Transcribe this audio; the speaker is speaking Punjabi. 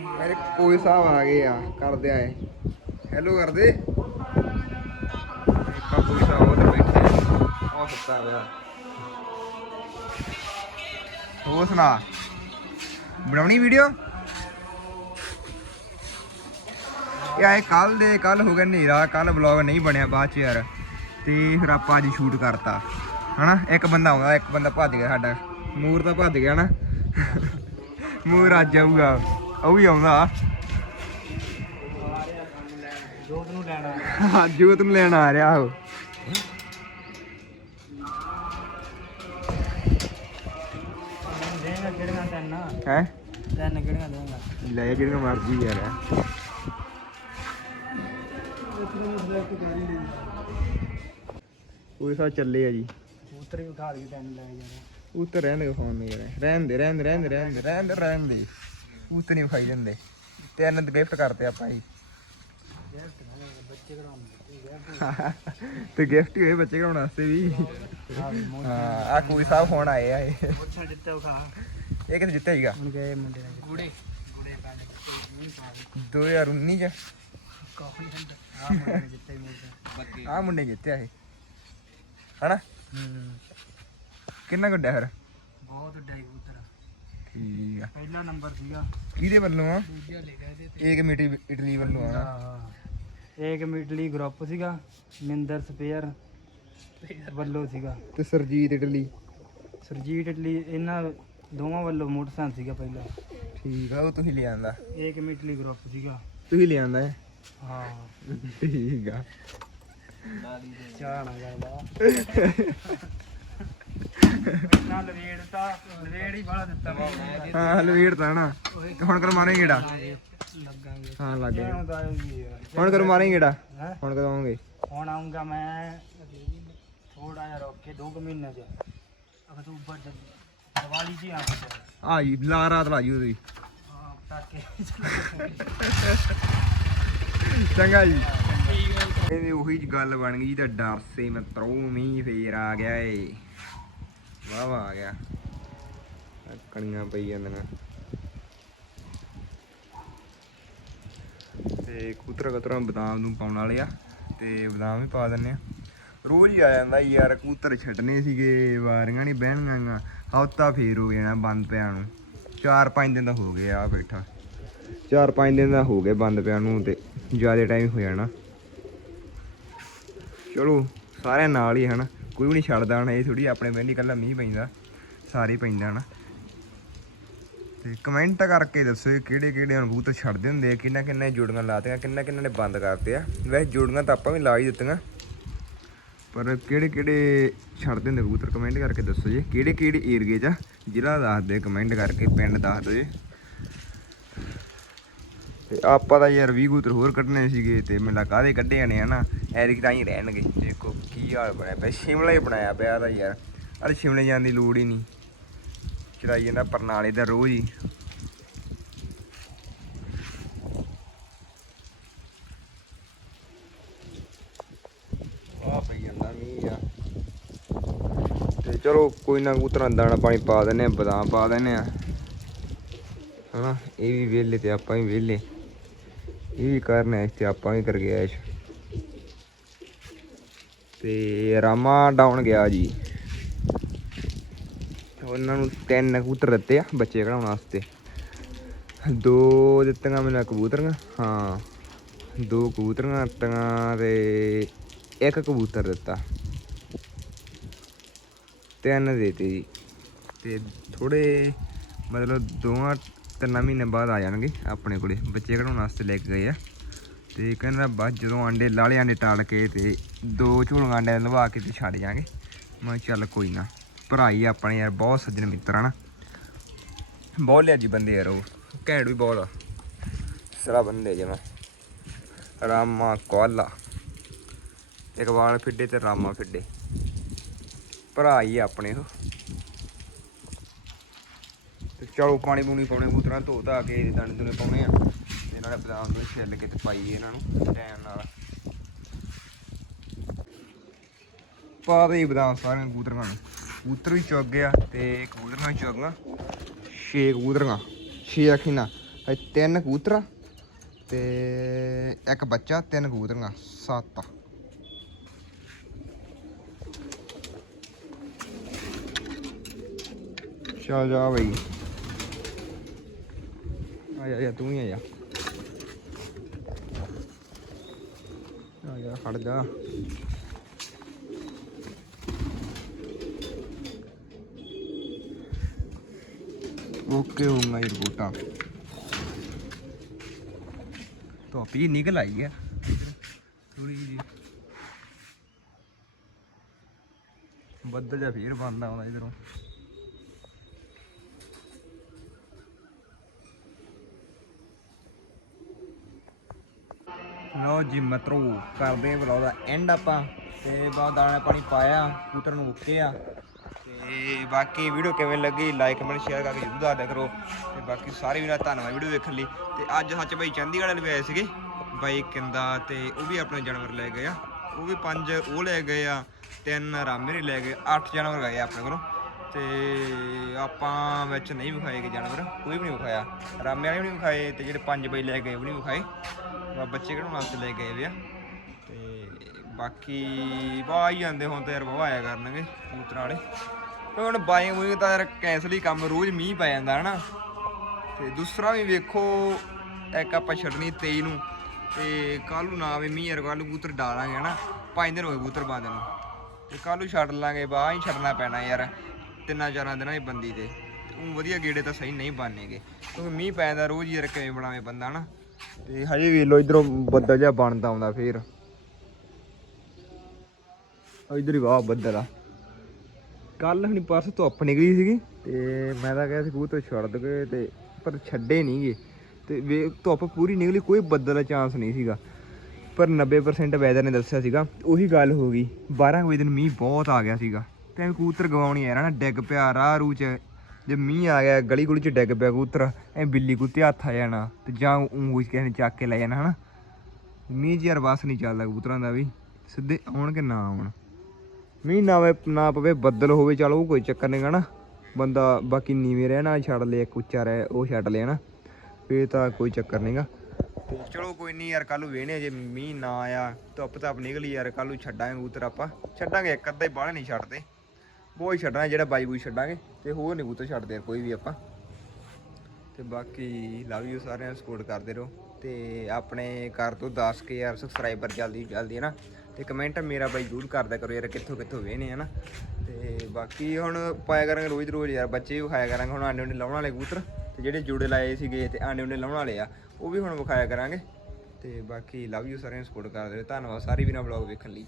ਮੇਰੇ ਕੋਈ ਸਾਹਿਬ ਆ ਗਏ ਆ, ਕਰਦੇ ਆਏ। ਹੈਲੋ ਕਰਦੇ। ਇੱਕ ਕੋਈ ਸਾਹਿਬ ਉਹਦੇ ਬੈਠੇ ਉਹ ਸੁੱਤਾ ਹੋਇਆ ਹੋਰ ਸੁਣਾ? ਬਣਾਉਣੀ ਵੀਡੀਓ ਇਹ ਆਏ ਕੱਲ ਦੇ ਕੱਲ ਹੋ ਗਿਆ ਹਨੇਰਾ ਕੱਲ ਵਲੌਗ ਨਹੀਂ ਬਣਿਆ ਬਾਅਦ ਚ ਯਾਰ। ਤੇ ਫਿਰ ਆਪਾਂ ਅੱਜ ਸ਼ੂਟ ਕਰਤਾ। ਹਨਾ, ਇੱਕ ਬੰਦਾ ਆਉਂਦਾ, ਇੱਕ ਬੰਦਾ ਭੱਜ ਗਿਆ ਸਾਡਾ। ਮੂਰ ਤਾਂ ਭੱਜ ਗਿਆ ਨਾ। ਮੂਰ ਅੱਜ ਆਊਗਾ। ਉਹ ਵੀ ਆਉਂਦਾ। ਜੋਤ ਨੂੰ ਲੈਣਾ ਹਾਂ ਜੋਤ ਨੂੰ ਲੈਣ ਆ ਰਿਹਾ ਉਹ। ਦੇਗਾ ਕਿਹੜੀਆਂ ਤੈਨ ਹੈ? ਲੈ ਮਰਜ਼ੀ ਯਾਰ। ਕੋਈ ਸਾ ਚੱਲੇ ਆ ਜੀ। ਵੀ ਉਠਾ ਲਈ ਤੈਨ ਲੈ ਜਾਣਾ। ਉੱਤਰ ਰਹਿਣ ਦੇ ਫੋਨ ਨੂੰ ਯਾਰ ਰਹਿਣ ਦੇ ਰਹਿਣ ਦੇ ਰਹਿਣ ਦੇ ਰਹਿਣ ਦੇ ਰਹਿਣ ਦੇ ਰਹਿਣ ਦੇ। ਉੱਤਰ ਨਹੀਂ ਖਾਈ ਜਾਂਦੇ ਤੇ ਇਹਨਾਂ ਦੇ ਗਿਫਟ ਕਰਤੇ ਆਪਾਂ ਜੀ। ਨਾ ਤੇ ਗਿਫਟ ਹੀ ਹੋਏ ਬੱਚੇ ਕਰਾਉਣ ਵਾਸਤੇ ਵੀ। ਹਾਂ ਆ ਕੋਈ ਸਾਹਿਬ ਫੋਨ ਆਏ ਆ ਇਹ। ਮੁੱਛਾਂ ਜਿੱਤੇ ਉਖਾ ਇਹ ਕਿਤੇ ਜਿੱਤਿਆ ਹੀਗਾ ਹੁਣ ਗਏ ਮੁੰਡੇ ਨੇ ਗੁੜੇ ਗੁੜੇ ਪਾ ਨਹੀਂ ਪਾ 2019 ਚ। ਕਾਫੀ ਹੰਦ ਆ ਮੁੰਡੇ ਨੇ ਜਿੱਤੇ ਆ ਮੁੰਡੇ ਜਿੱਤਿਆ ਇਹ। ਹਨਾ? ਕਿੰਨਾ ਗੱਡਾ ਫਿਰ? ਬਹੁਤ ਡਾਈ ਕਬੂਤਰ। ਠੀਕ ਆ। ਪਹਿਲਾ ਨੰਬਰ ਸੀਗਾ। ਕਿਹਦੇ ਵੱਲੋਂ ਆ? ਦੂਜਾ ਲੈ ਤੇ। ਮਿੱਟੀ ਇਟਲੀ ਵੱਲੋਂ ਆ ਹਾਂ ਇੱਕ ਮਿਡਲੀ ਗਰੁੱਪ ਸੀਗਾ ਮਿੰਦਰ ਸਪੇਅਰ ਵੱਲੋਂ ਸੀਗਾ। ਤੇ ਸਰਜੀਤ ਇਟਲੀ। ਸਰਜੀਤ ਇਟਲੀ ਇਹਨਾਂ ਦੋਵਾਂ ਵੱਲੋਂ ਮੋਟਰਸਾਈਕਲ ਸੀਗਾ ਪਹਿਲਾਂ। ਠੀਕ ਆ ਉਹ ਤੁਸੀਂ ਲਿਆਂਦਾ ਇੱਕ ਮਿਡਲੀ ਗਰੁੱਪ ਸੀਗਾ। ਤੁਸੀਂ ਲਿਆਂਦਾ ਹੈ ਹਾਂ। ਠੀਕ ਆ। ਚਾਹ ਨਾ ਕਰਦਾ ਨਾ ਲਵੇੜ ਤਾਂ ਲਵੇੜ ਹੀ ਬੜਾ ਦਿੱਤਾ ਮੈਂ। ਹਾਂ ਹਲਵੀਰ ਤਾਂ ਨਾ। ਹੁਣ ਕਰ ਮਾਰੇ ਗੇੜਾ? ਲੱਗਾਂਗੇ। ਹਾਂ ਲੱਗ ਹੁਣ ਕਰ ਮਾਰੇ ਗੇੜਾ? ਹੁਣ ਕਦੋਂ ਆਉਂਗੇ? ਹੁਣ ਆਉਂਗਾ ਮੈਂ ਥੋੜਾ ਜਿਹਾ ਰੁਕ ਕੇ 2 ਮਹੀਨੇ ਚ। ਅਕਤੂਬਰ ਚ ਦੀਵਾਲੀ ਜੀ ਆ ਕੇ ਆ ਜੀ ਲਾ ਰਾਤ ਲਾ ਜੀ ਉਹਦੀ। ਚੰਗਾ ਜੀ। ਇਹਦੀ ਉਹੀ ਗੱਲ ਬਣ ਗਈ ਤਾਂ ਡਰ ਸੇ ਮਿੱਤਰੋ ਮੀਂਹ ਫੇਰ ਆ ਗਿਆ ਏ। ਵਾਹ ਵਾਹ ਆ ਗਿਆ। ਕਣੀਆਂ ਪਈ ਜਾਂਦੀਆਂ। ਤੇ ਕੂਤਰਾ ਕਤਰਾ ਬਦਾਮ ਨੂੰ ਪਾਉਣ ਵਾਲੇ ਆ, ਤੇ ਬਦਾਮ ਵੀ ਪਾ ਦਿੰਨੇ ਆ। ਰੋਜ਼ ਹੀ ਆ ਜਾਂਦਾ ਯਾਰ, ਕੂਤਰ ਛੱਡਨੇ ਸੀਗੇ, ਵਾਰੀਆਂ ਨਹੀਂ ਬਹਿਣਗੀਆਂ ਹਫਤਾ ਫੇਰ ਹੋ ਜਾਣਾ ਬੰਦ ਪਿਆ ਨੂੰ। 4-5 ਦਿਨ ਦਾ ਹੋ ਗਿਆ ਆ ਬੈਠਾ। 4-5 ਦਿਨ ਦਾ ਹੋ ਗਿਆ ਬੰਦ ਪਿਆ ਨੂੰ ਤੇ ਜ਼ਿਆਦਾ ਟਾਈਮ ਹੋ ਜਾਣਾ ਚਲੋ, ਸਾਰਿਆਂ ਨਾਲ ਹੀ ਹਨਾ। ਕੋਈ ਵੀ ਨਹੀਂ ਛੱਡਦਾ ਹਨਾ ਇਹ ਥੋੜੀ ਆਪਣੇ ਪਿੰਡ ਹੀ ਇਕੱਲਾ ਮੀਂਹ ਪੈਂਦਾ, ਸਾਰੇ ਹੀ ਪੈਂਦਾ ਹਨਾ ਤੇ ਕਮੈਂਟ ਕਰਕੇ ਦੱਸੋ ਇਹ ਕਿਹੜੇ ਕਿਹੜੇ ਹੁਣ ਛੱਡਦੇ ਹੁੰਦੇ ਆ, ਕਿੰਨਾ ਕਿੰਨਾ ਜੋੜੀਆਂ ਲਾਤੀਆਂ, ਕਿੰਨਾ ਕਿੰਨਾ ਨੇ ਬੰਦ ਕਰਤੇ ਆ। ਵੈਸੇ ਜੋੜੀਆਂ ਤਾਂ ਆਪਾਂ ਵੀ ਲਾ ਹੀ ਦਿੱਤੀਆਂ। ਪਰ ਕਿਹੜੇ ਕਿਹੜੇ ਛੱਡਦੇ ਹੁੰਦੇ ਕਬੂਤਰ ਕਮੈਂਟ ਕਰਕੇ ਦੱਸੋ ਜੀ, ਕਿਹੜੇ ਕਿਹੜੇ ਏਰੀਏ 'ਚ ਆ, ਜ਼ਿਲ੍ਹਾ ਦੱਸ ਦਿਓ ਕਮੈਂਟ ਕਰਕੇ, ਪਿੰਡ ਦੱਸ ਦਿਓ ਜੀ। ਤੇ ਆਪਾਂ ਤਾਂ ਯਾਰ 20 ਕਬੂਤਰ ਹੋਰ ਕੱਢਣੇ ਸੀਗੇ ਤੇ ਮੈਨੂੰ ਲੱਗਾ ਦੇ ਕੱਢੇ ਆਣੇ ਹਨਾ? ਐਰਿਕ ਤਾਂ ਹੀ ਰਹਿਣਗੇ। ਦੇਖੋ ਕੀ ਹਾਲ ਬਣਿਆ ਪਿਆ, ਸ਼ਿਮਲਾ ਹੀ ਬਣਾਇਆ ਪਿਆ ਤਾਂ ਯਾਰ। ਅਰੇ ਸ਼ਿਮਲੇ ਜਾਣ ਦੀ ਲੋੜ ਹੀ ਨਹੀਂ। ਚਲਾਈ ਜਾਂਦਾ ਪਰਨਾਲੇ ਦਾ ਰੋਜ਼ ਹੀ। ਆ ਪਈ ਜਾਂਦਾ ਮੀਂਹ ਆ। ਤੇ ਚਲੋ ਕੋਈ ਨਾ ਕਬੂਤਰਾਂ ਦਾਣਾ ਪਾਣੀ ਪਾ ਦਿੰਨੇ ਆ ਬਦਾਮ ਪਾ ਦਿੰਨੇ ਆ ਹਨਾ, ਇਹ ਵੀ ਵਿਹਲੇ ਤੇ ਆਪਾਂ ਵੀ ਵਿਹਲੇ। ਇਹ ਵੀ ਕਰਨਾ ਇਸ ਤੇ ਆਪਾਂ ਵੀ ਕਰ ਗਿਆ ਐਸ਼। ਤੇ ਰਾਮਾ ਡਾਊਨ ਗਿਆ ਜੀ। ਉਹਨਾਂ ਨੂੰ ਤਿੰਨ ਕਬੂਤਰ ਦਿੱਤੇ ਆ, ਬੱਚੇ ਕਢਾਉਣ ਵਾਸਤੇ। ਦੋ ਦਿੱਤੀਆਂ ਮੈਨੂੰ ਕਬੂਤਰੀਆਂ, ਹਾਂ। ਦੋ ਕਬੂਤਰੀਆਂ ਦਿੱਤੀਆਂ ਤੇ ਇੱਕ ਕਬੂਤਰ ਦਿੱਤਾ। ਤਿੰਨ ਦਿੱਤੇ ਜੀ। ਤੇ ਥੋੜੇ ਮਤਲਬ ਦੋਵਾਂ ਤਿੰਨਾਂ ਮਹੀਨੇ ਬਾਅਦ ਆ ਜਾਣਗੇ ਆਪਣੇ ਕੋਲੇ। ਬੱਚੇ ਕਢਾਉਣ ਵਾਸਤੇ ਲੈ ਕੇ ਗਏ ਆ। ਤੇ ਕਹਿੰਦਾ ਬਸ ਜਦੋਂ ਆਂਡੇ, ਲਾਲੇ ਆਂਡੇ ਟਾਲ ਕੇ ਤੇ ਦੋ ਝੋਲੀਆਂ ਆਂਡੇ ਲਵਾ ਕੇ ਤੇ ਛੱਡ ਜਾਾਂਗੇ। ਮੈਂ ਕਿਹਾ ਚੱਲ ਕੋਈ ਨਾ ਭਰਾ ਹੀ ਆਪਣੇ ਯਾਰ ਬਹੁਤ ਸੱਜਣ ਮਿੱਤਰ ਆ ਨਾ। ਬਹੁਤ ਲਿਆ ਜੀ ਬੰਦੇ ਯਾਰ ਉਹ, ਘੈਂਟ ਵੀ ਬਹੁਤ ਆ। ਸਰਾ ਬੰਦੇ ਜਮਾ ਰਾਮਾ ਕੋਲਾ। ਇਕਬਾਲ ਫਿੱਡੇ ਤੇ ਰਾਮਾ ਫਿੱਡੇ। ਭਰਾ ਹੀ ਆਪਣੇ ਉਹ। ਚਲੋ ਪਾਣੀ ਪੂਣੀ ਪਾਉਣੇ ਕਬੂਤਰਾਂ ਧੋ ਧਾ ਕੇ ਦਾਣੇ ਦੂਣੇ ਪਾਉਣੇ ਆ। ਤੇ ਨਾਲੇ ਬਦਾਮ ਨੂੰ ਛਿੱਲ ਕੇ ਤੇ ਪਾਈਏ ਇਹਨਾਂ ਨੂੰ ਟਾਈਮ ਨਾਲ। ਪਾ ਦੇ ਬਦਾਮ ਸਾਰਿਆਂ ਕਬੂਤਰਾਂ ਨੂੰ। ਕਬੂਤਰ ਵੀ ਚੁੱਗ ਗਿਆ ਤੇ ਕਬੂਤਰਾਂ ਵੀ ਚੁੱਗ ਛੇ ਕਬੂਤਰਾਂ ਛੇ ਅਖੀਆਂ ਤਿੰਨ ਕਬੂਤਰ ਆ ਤੇ ਇੱਕ ਬੱਚਾ, ਤਿੰਨ ਕਬੂਤਰਾਂ ਸੱਤ। ਚਲ ਚੱਲ ਜਾ ਬਈ। ਆ ਜਾ ਜਾ ਤੂੰ ਹੀ ਆ ਜਾ ਆ ਜਾ ਖੜ ਜਾ ਓਕੇ ਹੋਊਗਾ ਇਹ ਰਿਪੋਰਟਾਂ ਧੁੱਪ ਜੀ ਨਿਕਲ ਆਈ ਆ ਥੋੜੀ ਜੀ ਬੱਦਲ ਜਿਹਾ ਫੇਰ ਬੰਦ ਆਉਂਦਾ ਇਧਰੋਂ ਲਓ ਜੀ ਮਤਰੋ, ਕਰਦੇ ਵਲੌਗ ਦਾ ਐਂਡ ਆਪਾਂ। ਤੇ ਬਾਅਦ ਦਾਣਾ ਪਾਣੀ ਪਾਇਆ, ਕਬੂਤਰ ਨੂੰ ਉੱਕਿਆ ਤੇ ਬਾਕੀ ਵੀਡੀਓ ਕਿਵੇਂ ਲੱਗੀ ਲਾਈਕ ਕਮੈਂਟ ਸ਼ੇਅਰ ਕਰਕੇ ਜ਼ਰੂਰ ਦੱਸ ਕਰੋ। ਤੇ ਬਾਕੀ ਸਾਰੇ ਵੀਰਾਂ ਦਾ ਧੰਨਵਾਦ ਵੀਡੀਓ ਵੇਖਣ ਲਈ। ਤੇ ਅੱਜ ਸੱਚ ਬਾਈ ਚੰਡੀਗੜ੍ਹ ਵਾਲੇ ਵੀ ਆਏ ਸੀਗੇ, ਬਾਈ ਕਿੰਦਾ ਤੇ ਉਹ ਵੀ ਆਪਣੇ ਜਾਨਵਰ ਲੈ ਗਏ ਆ। ਉਹ ਵੀ ਪੰਜ ਉਹ ਲੈ ਗਏ ਆ, ਤਿੰਨ ਰਾਮੇ ਨੇ ਲੈ ਗਏ, ਅੱਠ ਜਾਨਵਰ ਗਏ ਆ ਆਪਣੇ ਕੋਲੋਂ। ਤੇ ਆਪਾਂ ਵਿੱਚ ਨਹੀਂ ਵਿਖਾਏ ਗਏ ਜਾਨਵਰ, ਕੋਈ ਵੀ ਨਹੀਂ ਵਿਖਾਇਆ। ਰਾਮੇ ਵਾਲੇ ਵੀ ਨਹੀਂ ਵਿਖਾਏ ਤੇ ਜਿਹੜੇ ਪੰਜ ਬਾਈ ਲੈ ਗਏ, ਉਹ ਨਹੀਂ ਵਿਖਾਏ। ਬੱਚੇ ਕਢਾਉਣ ਵਾਸਤੇ ਲੈ ਗਏ ਵੇ ਆ ਤੇ ਬਾਕੀ ਬਾਹਰ ਆਈ ਜਾਂਦੇ ਹੁਣ ਤਾਂ ਯਾਰ ਬਾਹਰ ਆਇਆ ਕਰਨਗੇ ਕਬੂਤਰਾਂ ਵਾਲੇ। ਤੇ ਹੁਣ ਬਾਈ ਬੂਈ ਤਾਂ ਯਾਰ ਕੈਂਸਲ ਹੀ ਕੰਮ, ਰੋਜ਼ ਮੀਂਹ ਪੈ ਜਾਂਦਾ ਹਨਾ। ਤੇ ਦੂਸਰਾ ਵੀ ਵੇਖੋ, ਇੱਕ ਆਪਾਂ ਛੱਡਣੀ 23 ਨੂੰ। ਤੇ ਕੱਲ ਨੂੰ ਨਾ ਆਵੇ ਮੀਂਹ ਯਾਰ ਕੱਲ ਨੂੰ ਕਬੂਤਰ ਡਾਲਾਂਗੇ ਹਨਾ। ਪੰਜ ਦਿਨ ਹੋਏ ਕਬੂਤਰ ਬੰਦ ਨੂੰ। ਤੇ ਕੱਲ ਨੂੰ ਛੱਡ ਲਾਂਗੇ ਬਾਹਰ ਹੀ ਛੱਡਣਾ ਪੈਣਾ ਯਾਰ, ਤਿੰਨਾਂ ਚਾਰਾਂ ਦਿਨਾਂ ਦੀ ਬੰਦੀ ਤੇ। ਉਹ ਵਧੀਆ ਗੇੜੇ ਤਾਂ ਸਹੀ ਨਹੀਂ ਬਣਨੇਗੇ। ਕਿਉਂਕਿ ਮੀਂਹ ਪੈਂਦਾ ਰੋਜ਼ ਯਾਰ ਕਿਵੇਂ ਬਣਾਵੇ ਬੰਦਾ ਹਨਾ। ਤੇ ਹਜੇ ਵੇਖ ਲੋ ਇਧਰੋਂ ਬੱਦਲ ਜਿਹਾ ਬਣਦਾ ਆਉਂਦਾ ਫੇਰ। ਇਧਰ ਹੀ ਵਾਹ ਬੱਦਲ ਆ। ਕੱਲ ਹਣੀ ਪਰਸ ਧੁੱਪ ਨਿਕਲੀ ਸੀਗੀ ਤੇ ਮੈਂ ਤਾਂ ਕਿਹਾ ਸੀ ਕਬੂਤਰ ਛੱਡ ਦਗੇ ਤੇ ਪਰ ਛੱਡੇ ਨਹੀਂਗੇ ਤੇ ਵੇ ਧੁੱਪ ਪੂਰੀ ਨਿਕਲੀ, ਕੋਈ ਬੱਦਲ ਦਾ ਚਾਂਸ ਨਹੀਂ ਸੀਗਾ। ਪਰ 90% ਵੈਦਰ ਨੇ ਦੱਸਿਆ ਸੀਗਾ। ਉਹੀ ਗੱਲ ਹੋ ਗਈ। 12 ਵਜੇ ਦਿਨ ਮੀਂਹ ਬਹੁਤ ਆ ਗਿਆ ਸੀਗਾ। ਤੇ ਐਵੇਂ ਕਬੂਤਰ ਗਵਾਉਣੀ ਯਾਰ ਨਾ ਡਿੱਗ ਪਿਆ, ਰਾਹ ਰੂ ਚ ਜੇ ਮੀਂਹ ਆ ਗਿਆ, ਗਲੀ ਗੁਲੀ ਚ ਡਿੱਗ ਪਿਆ ਕਬੂਤਰ, ਐ ਬਿੱਲੀ ਕੁੱਤੇ ਹੱਥ ਆ ਜਾਣਾ ਤੇ ਜਾਂ ਉਂਗੂ ਕਿਸੇ ਨੇ ਚੱਕ ਕੇ ਲੈ ਜਾਣਾ, ਹਨਾ? ਮੀਂਹ 'ਚ ਯਾਰ ਬਸ ਨਹੀਂ ਚੱਲਦਾ ਕਬੂਤਰਾਂ ਦਾ ਵੀ, ਸਿੱਧੇ ਆਉਣ ਕਿ ਨਾ ਆਉਣ। ਮੀਂਹ ਨਾ ਵੇ ਨਾ ਪਵੇ, ਬੱਦਲ ਹੋਵੇ, ਚਲ ਉਹ ਕੋਈ ਚੱਕਰ ਨਹੀਂ ਗਾ ਬੰਦਾ ਬਾਕੀ ਨੀਵੇਂ ਰਹਿਣਾ ਛੱਡ ਲਿਆ ਇੱਕ ਉੱਚਾ ਰਹਿ, ਉਹ ਛੱਡ ਲਿਆ ਨਾ ਫੇਰ ਤਾਂ ਕੋਈ ਚੱਕਰ ਨਹੀਂਗਾ ਤੇ ਚਲੋ ਕੋਈ ਨਹੀਂ ਯਾਰ ਕੱਲ ਨੂੰ ਵੇਹਣੇ ਜੇ ਮੀਂਹ ਨਾ ਆਇਆ ਧੁੱਪ ਧੱਪ ਨਿਕਲੀ ਯਾਰ ਕੱਲ ਨੂੰ ਛੱਡਾਂਗੇ ਕਬੂਤਰ ਆਪਾਂ। ਛੱਡਾਂਗੇ, ਇੱਕ ਅੱਧਾ ਹੀ ਬਾਹਲਾ ਨਹੀਂ ਛੱਡਦੇ। ਬਹੁਤ ਹੀ ਛੱਡਣਾ, ਜਿਹੜਾ ਬਾਈ ਬੂਈ ਛੱਡਾਂਗੇ। ਤੇ ਹੋਰ ਨਹੀਂ ਕਬੂਤਰ ਛੱਡਦੇ ਕੋਈ ਵੀ ਆਪਾਂ। ਤੇ ਬਾਕੀ ਲਵ ਯੂ ਸਾਰਿਆਂ ਨੂੰ ਸਪੋਰਟ ਕਰਦੇ ਰਹੋ। ਤੇ ਆਪਣੇ ਘਰ ਤੋਂ 10000 ਸਬਸਕ੍ਰਾਈਬਰ ਜਲਦੀ ਜਲਦੀ, ਹੈ ਨਾ। ਤੇ ਕਮੈਂਟ ਮੇਰਾ ਬਾਈ ਜ਼ਰੂਰ ਕਰਦਾ ਕਰੋ ਯਾਰ, ਕਿੱਥੋਂ ਕਿੱਥੋਂ ਵੇਹਨੇ ਹੈ ਨਾ। ਤੇ ਬਾਕੀ ਹੁਣ ਪਾਇਆ ਕਰਾਂਗੇ ਰੋਜ਼ ਰੋਜ਼ ਯਾਰ, ਬੱਚੇ ਵੀ ਖਾਇਆ ਕਰਾਂਗੇ। ਹੁਣ ਆਂਡੇ ਉਂਡੇ ਲਾਉਣ ਵਾਲੇ ਕਬੂਤਰ ਤੇ ਜਿਹੜੇ ਜੋੜੇ ਲਾਏ ਸੀਗੇ ਤੇ ਆਂਡੇ ਉਂਡੇ ਲਾਉਣ ਵਾਲੇ ਆ, ਉਹ ਵੀ ਹੁਣ ਵਿਖਾਇਆ ਕਰਾਂਗੇ। ਤੇ ਬਾਕੀ ਲਵ ਯੂ ਸਾਰਿਆਂ ਨੂੰ ਸਪੋਰਟ ਕਰਦੇ ਰਹੋ। ਧੰਨਵਾਦ, ਸਾਰੇ ਵੀਰਾਂ ਵਲੌਗ ਵੇਖਣ ਲਈ।